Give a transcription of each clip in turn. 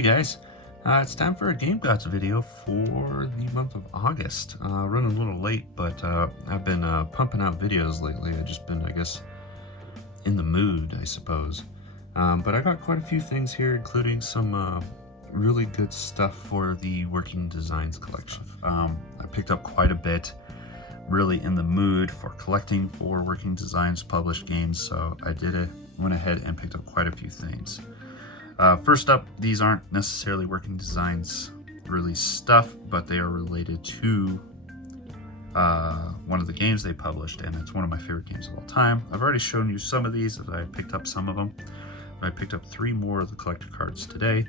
Hey guys, it's time for a Game Gods video for the month of August. Running a little late, but I've been pumping out videos lately. I've just been, I guess, in the mood, I suppose. But I got quite a few things here, including some really good stuff for the Working Designs collection. I picked up quite a bit, really in the mood for collecting for Working Designs published games, so I went ahead and picked up quite a few things. First up, these aren't necessarily Working Designs release stuff, but they are related to one of the games they published, and it's one of my favorite games of all time. I've already shown you some of these, I picked up some of them. I picked up 3 more of the collector cards today.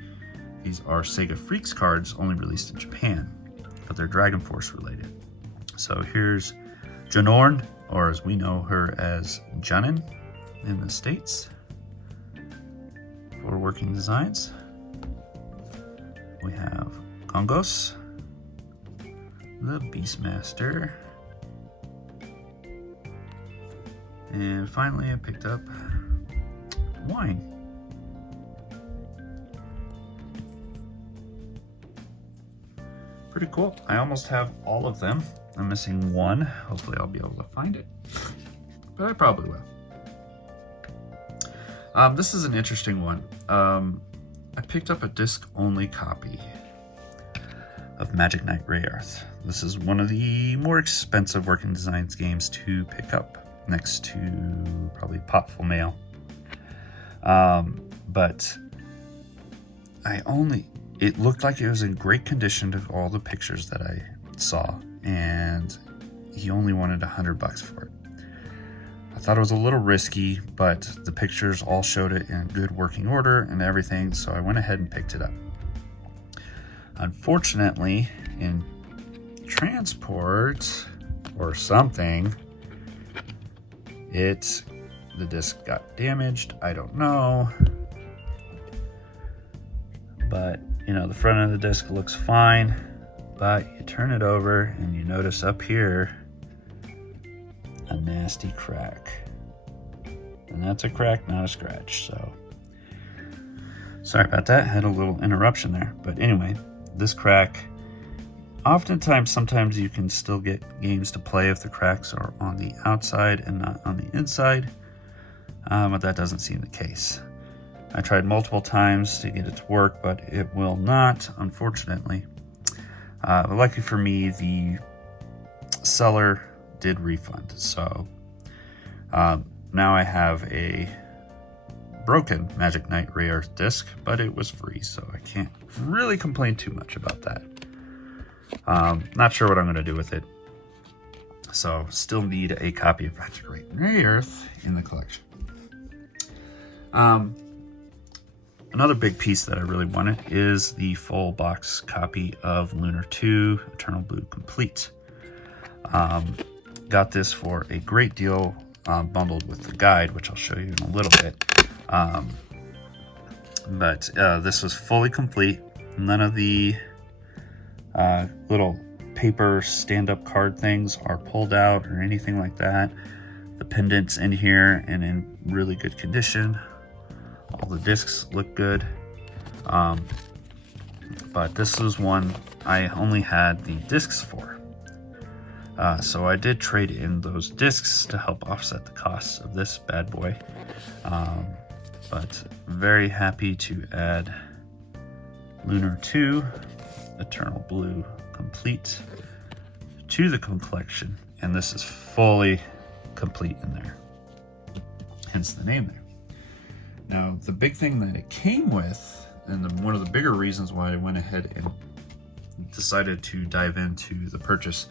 These are Sega Freaks cards, only released in Japan, but they're Dragon Force related. So here's Janorn, or as we know her as Junin in the States, for Working Designs. We have Gongos, the Beastmaster, and finally I picked up Wine. Pretty cool. I almost have all of them. I'm missing one. Hopefully I'll be able to find it, but I probably will. This is an interesting one. I picked up a disc-only copy of Magic Knight Rayearth. This is one of the more expensive Working Designs games to pick up, next to probably Potful Mail. But it looked like it was in great condition to all the pictures that I saw, and he only wanted $100 for it. I thought it was a little risky, but the pictures all showed it in good working order and everything, so I went ahead and picked it up. Unfortunately, in transport or something, the disc got damaged. I don't know, but you know, the front of the disc looks fine, but you turn it over and you notice up here a nasty crack. And that's a crack, not a scratch. So sorry about that. Had a little interruption there. But anyway, this crack, sometimes you can still get games to play if the cracks are on the outside and not on the inside. But that doesn't seem the case. I tried multiple times to get it to work, but it will not, unfortunately. But lucky for me, the seller did refund. So now I have a broken Magic Knight Rayearth disc, but it was free, so I can't really complain too much about that. Not sure what I'm going to do with it. So still need a copy of Magic Knight Rayearth in the collection. Another big piece that I really wanted is the full box copy of Lunar 2 Eternal Blue Complete. Got this for a great deal, bundled with the guide, which I'll show you in a little bit. But this was fully complete. None of the little paper stand-up card things are pulled out or anything like that. The pendant's in here and in really good condition. All the discs look good. But this is one I only had the discs for. So I did trade in those discs to help offset the costs of this bad boy. But very happy to add Lunar 2 Eternal Blue Complete to the collection, and this is fully complete in there, hence the name there. Now, the big thing that it came with, and one of the bigger reasons why I went ahead and decided to dive into the purchase,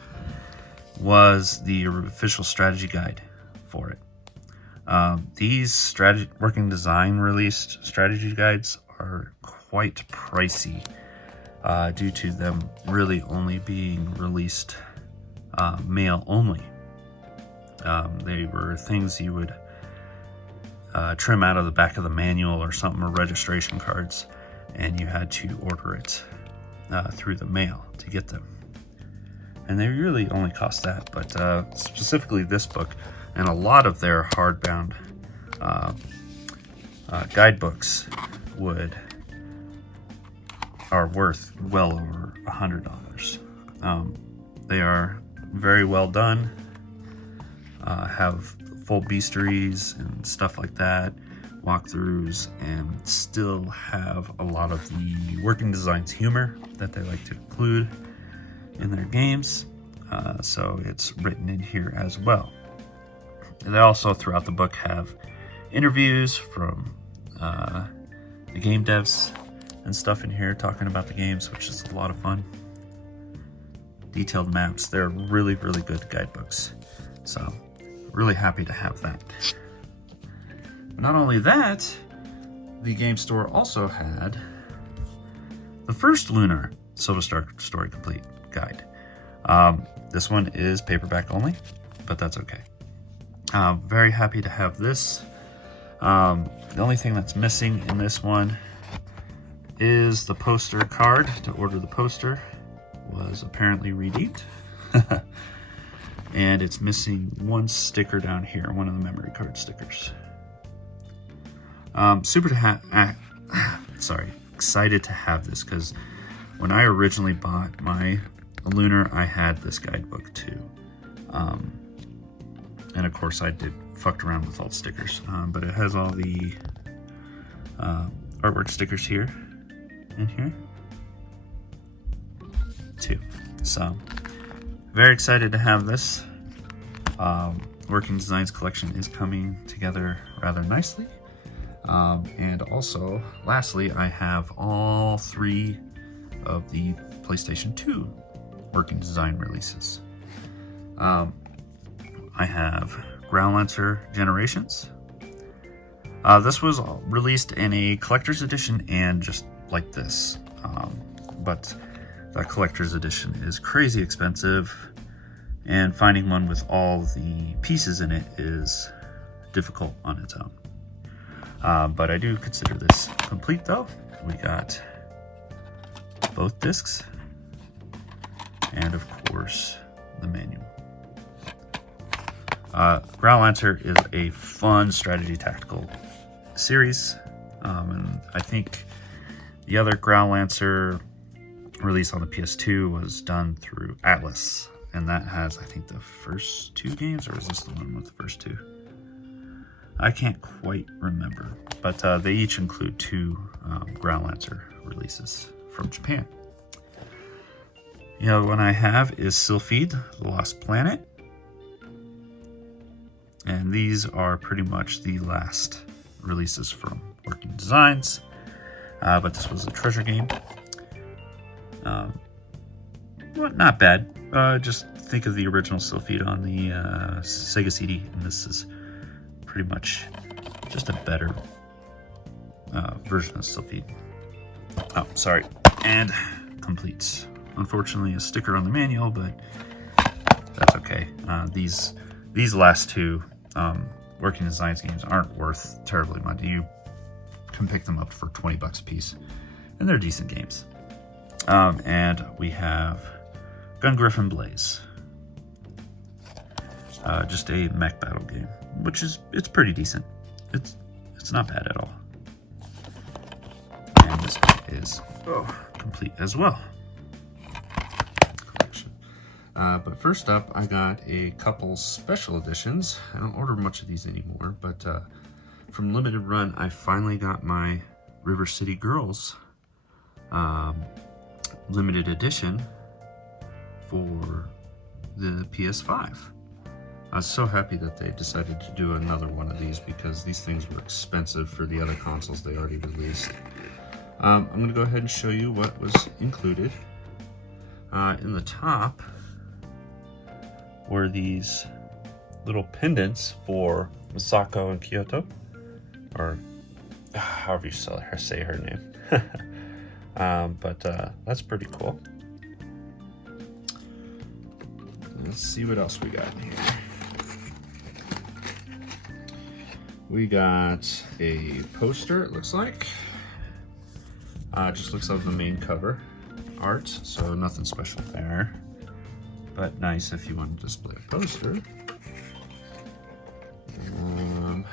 was the official strategy guide for it. These Working Design released strategy guides are quite pricey due to them really only being released mail only. They were things you would trim out of the back of the manual or something, or registration cards, and you had to order it through the mail to get them. And they really only cost that, but specifically this book and a lot of their hardbound guidebooks would are worth well over $100. They are very well done, have full bestiaries and stuff like that, walkthroughs, and still have a lot of the Working Designs humor that they like to include in their games. So it's written in here as well. And they also, throughout the book, have interviews from the game devs and stuff in here talking about the games, which is a lot of fun. Detailed maps. They're really, really good guidebooks. So really happy to have that. But not only that, the game store also had the first Lunar Silver Star Story Complete guide. This one is paperback only, but that's okay. Very happy to have this. The only thing that's missing in this one is the poster card. To order the poster was apparently redeemed. And it's missing one sticker down here, one of the memory card stickers. Excited to have this, because when I originally bought my Lunar, I had this guidebook too. And of course I fucked around with all the stickers, but it has all the artwork stickers here and here too. So very excited to have this. Working Designs collection is coming together rather nicely. And also, lastly, I have all 3 of the PlayStation 2 Working Design releases. I have Ground Lancer Generations. This was released in a collector's edition and just like this, but the collector's edition is crazy expensive, and finding one with all the pieces in it is difficult on its own. But I do consider this complete though. We got both discs and of course the manual. Ground Lancer is a fun strategy tactical series, and I think the other Ground Lancer release on the PS2 was done through Atlas, and that has, I think, the first 2 games, or is this the one with the first 2? I can't quite remember, but they each include 2 Ground Lancer releases from Japan. The other one I have is Sylphid, The Lost Planet. And these are pretty much the last releases from Working Designs. But this was a treasure game. Well, not bad. Just think of the original Sylphid on the Sega CD, and this is pretty much just a better version of Sylphid. Oh, sorry. And complete. Unfortunately, a sticker on the manual, but that's okay. These last 2 Working Designs games aren't worth terribly much. You can pick them up for 20 bucks a piece, and they're decent games. And we have Gun Griffin Blaze, just a mech battle game, which it's pretty decent. It's not bad at all. And this is complete as well. But first up, I got a couple special editions. I don't order much of these anymore, but from Limited Run, I finally got my River City Girls limited edition for the PS5. I was so happy that they decided to do another one of these, because these things were expensive for the other consoles they already released. I'm going to go ahead and show you what was included. In the top were these little pendants for Misako and Kyoto, or however you say her name. But that's pretty cool. Let's see what else we got in here. We got a poster, it looks like. Just looks like the main cover art, so nothing special there. But nice if you want to display a poster. I'm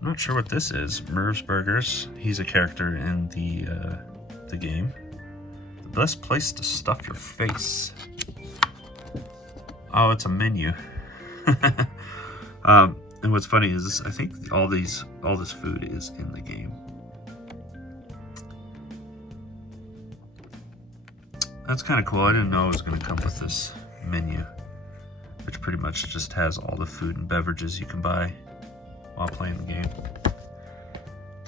not sure what this is. Merv's Burgers. He's a character in the the game, the best place to stuff your face. Oh, it's a menu. And what's funny is I think all this food is in the game. That's kind of cool. I didn't know it was going to come with this menu, which pretty much just has all the food and beverages you can buy while playing the game.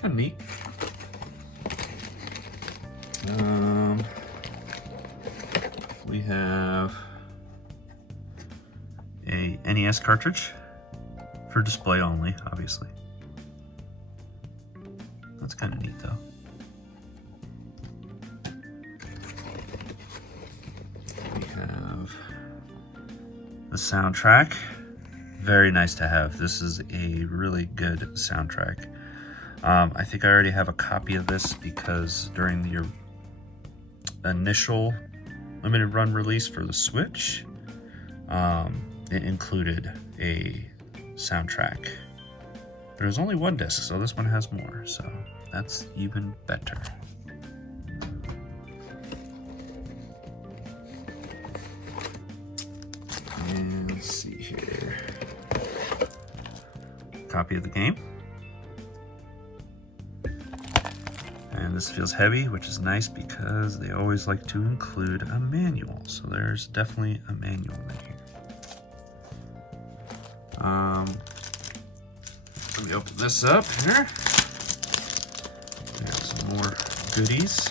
Kind of neat. We have a NES cartridge for display only, obviously. That's kind of neat, though. We have the soundtrack. Very nice to have. This is a really good soundtrack. I think I already have a copy of this because during the initial limited run release for the Switch, it included a soundtrack. There's only one disc, so this one has more, so that's even better. And let's see here. Copy of the game. And this feels heavy, which is nice because they always like to include a manual. So there's definitely a manual in here. Let me open this up here. We have some more goodies.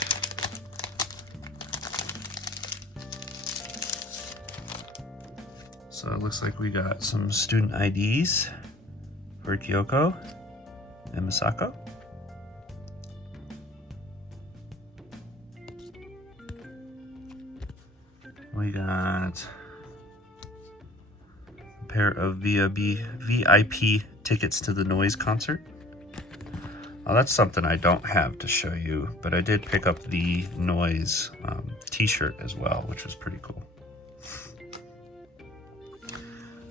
So it looks like we got some student IDs for Kyoko and Misako. We got a pair of VIP tickets to the Noise concert. Well, that's something I don't have to show you, but I did pick up the Noise t-shirt as well, which was pretty cool.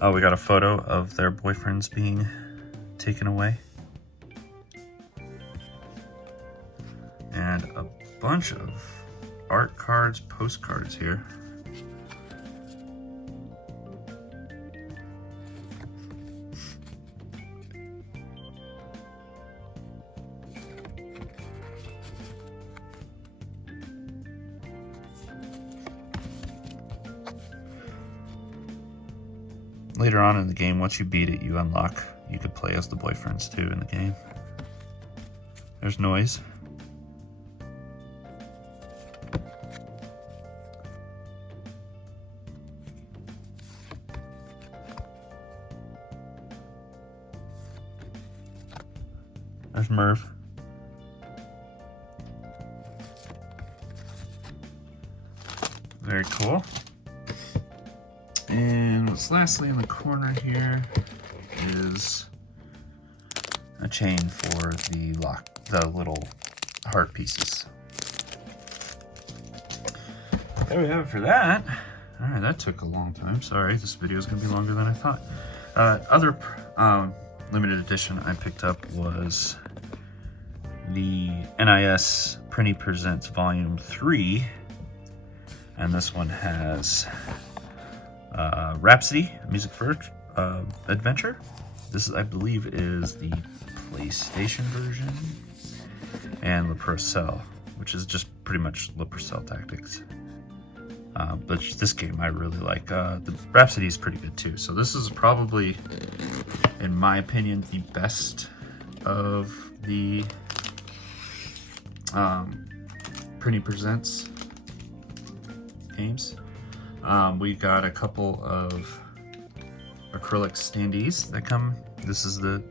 Oh, we got a photo of their boyfriends being taken away. And a bunch of art cards, postcards here. Later on in the game, once you beat it, you could play as the boyfriends too in the game. There's Noise. There's Merv. Very cool. And what's lastly in the corner here is a chain for the little heart pieces. There we have it for that. All right, that took a long time. Sorry, this video is going to be longer than I thought. Other limited edition I picked up was the NIS Prinny Presents Volume 3, and this one has Rhapsody, Music for Adventure. This, I believe, is the PlayStation version, and Le Purcell, which is just pretty much Le Purcell Tactics. But this game I really like. The Rhapsody is pretty good too. So this is probably, in my opinion, the best of the Prinny Presents games. We got a couple of acrylic standees that come.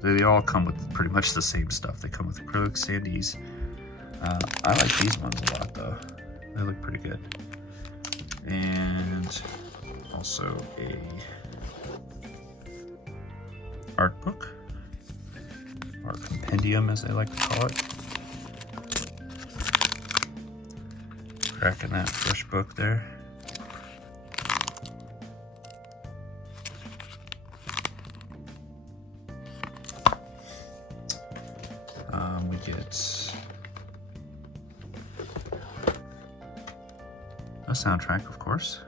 They all come with pretty much the same stuff. They come with acrylic standees. I like these ones a lot though. They look pretty good. And also a art book, or compendium as they like to call it. Cracking that fresh book there. We get a soundtrack, of course.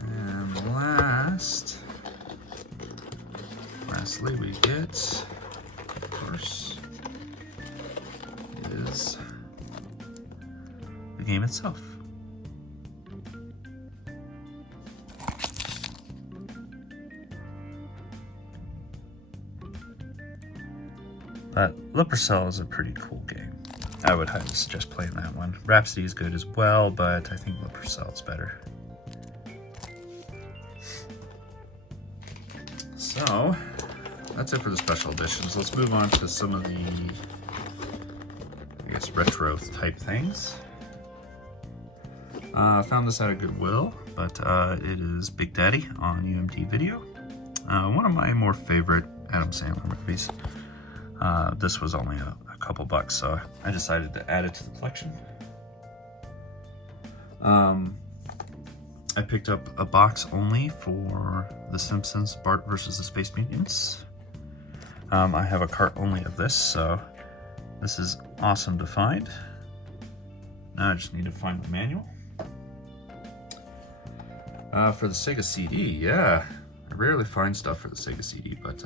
And lastly we get, of course, is the game itself. But Leprechaun is a pretty cool game. I would highly suggest playing that one. Rhapsody is good as well, but I think Leprechaun is better. So, that's it for the special editions. Let's move on to some of the, I guess, retro type things. Found this at a Goodwill, but it is Big Daddy on UMD Video. One of my more favorite Adam Sandler movies. This was only a couple bucks, so I decided to add it to the collection. I picked up a box only for The Simpsons, Bart versus the Space Mutants. I have a cart only of this, so this is awesome to find. Now I just need to find the manual. For the Sega CD, yeah. I rarely find stuff for the Sega CD, but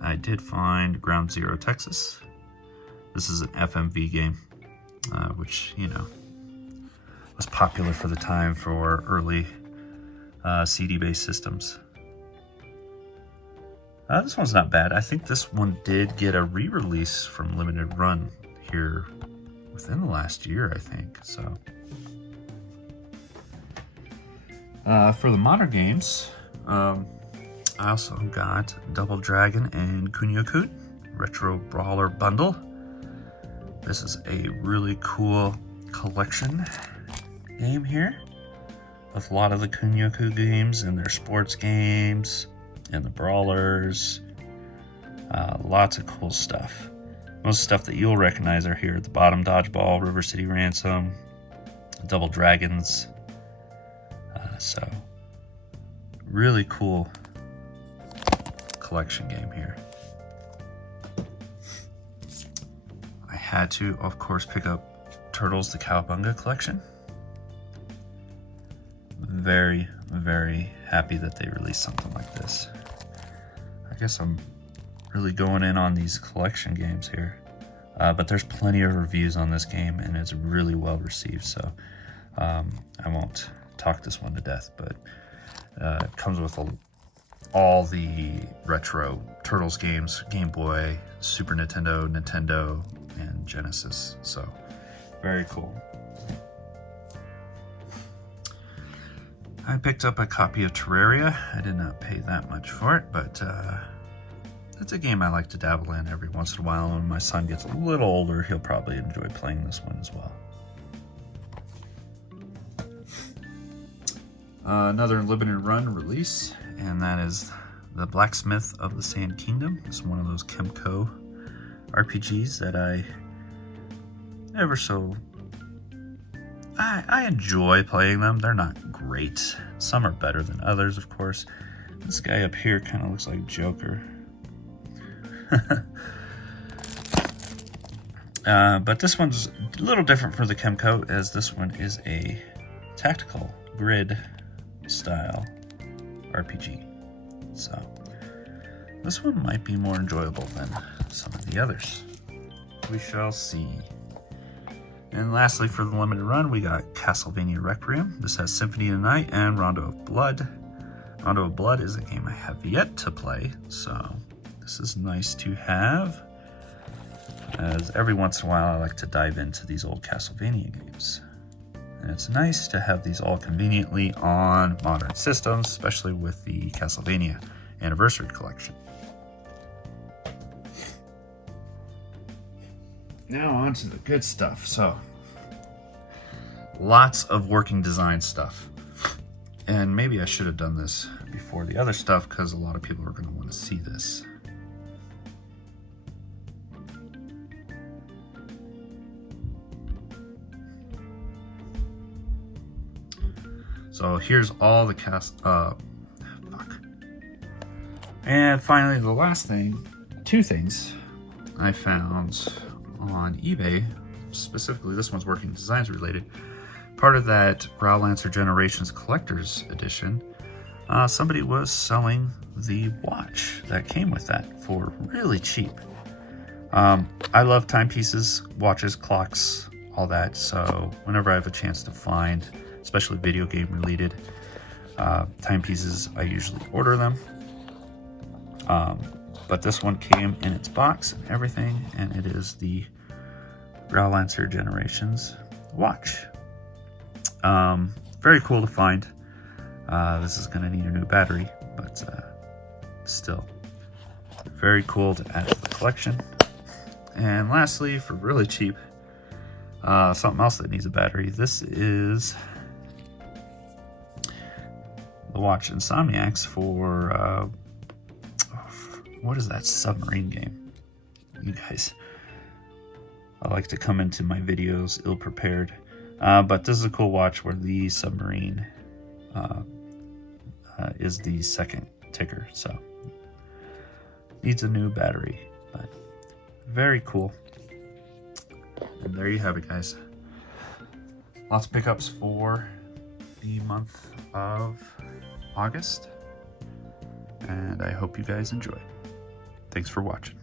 I did find Ground Zero Texas. This is an FMV game, which, you know, was popular for the time for early CD-based systems. This one's not bad. I think this one did get a re-release from Limited Run here within the last year, I think, so. For the modern games, I also got Double Dragon and Kunio-Kun Retro Brawler Bundle. This is a really cool collection game here with a lot of the Kunio-Kun games and their sports games and the brawlers. Lots of cool stuff. Most stuff that you'll recognize are here at the bottom: Dodgeball, River City Ransom, Double Dragons. So really cool collection game here. I had to, of course, pick up Turtles the Cowabunga collection. Very, very happy that they released something like this. I guess I'm really going in on these collection games here. But there's plenty of reviews on this game and it's really well received, so I won't talk this one to death, but it comes with all the retro Turtles games: Game Boy, Super Nintendo, Nintendo, and Genesis. So very cool. I picked up a copy of Terraria. I did not pay that much for it, but it's a game I like to dabble in every once in a while. When my son gets a little older, he'll probably enjoy playing this one as well. Another limited run release, and that is the Blacksmith of the Sand Kingdom. It's one of those Kemco RPGs that I I enjoy playing them. They're not great. Some are better than others, of course. This guy up here kind of looks like Joker. But this one's a little different for the Kemco, as this one is a tactical grid style RPG. So this one might be more enjoyable than some of the others. We shall see. And lastly, for the limited run, we got Castlevania Requiem. This has Symphony of the Night and Rondo of Blood. Rondo of Blood is a game I have yet to play, so this is nice to have, as every once in a while I like to dive into these old Castlevania games. And it's nice to have these all conveniently on modern systems, especially with the Castlevania Anniversary Collection. Now on to the good stuff. So, lots of working design stuff. And maybe I should have done this before the other stuff, because a lot of people are going to want to see this. So here's all the And finally, the last thing two things I found on eBay. Specifically, this one's Working Designs related. Part of that Growlancer Generations Collector's Edition, somebody was selling the watch that came with that for really cheap. I love timepieces, watches, clocks, all that, so whenever I have a chance to find, especially video game related timepieces, I usually order them. But this one came in its box and everything, and it is the Growlancer Generations watch. Very cool to find. This is going to need a new battery, but still very cool to add to the collection. And lastly, for really cheap, something else that needs a battery. This is the watch Insomniacs for what is that submarine game? You guys, I like to come into my videos ill-prepared, but this is a cool watch where the submarine is the second ticker, so needs a new battery, but very cool. And there you have it, guys. Lots of pickups for the month of August, and I hope you guys enjoy. Thanks for watching.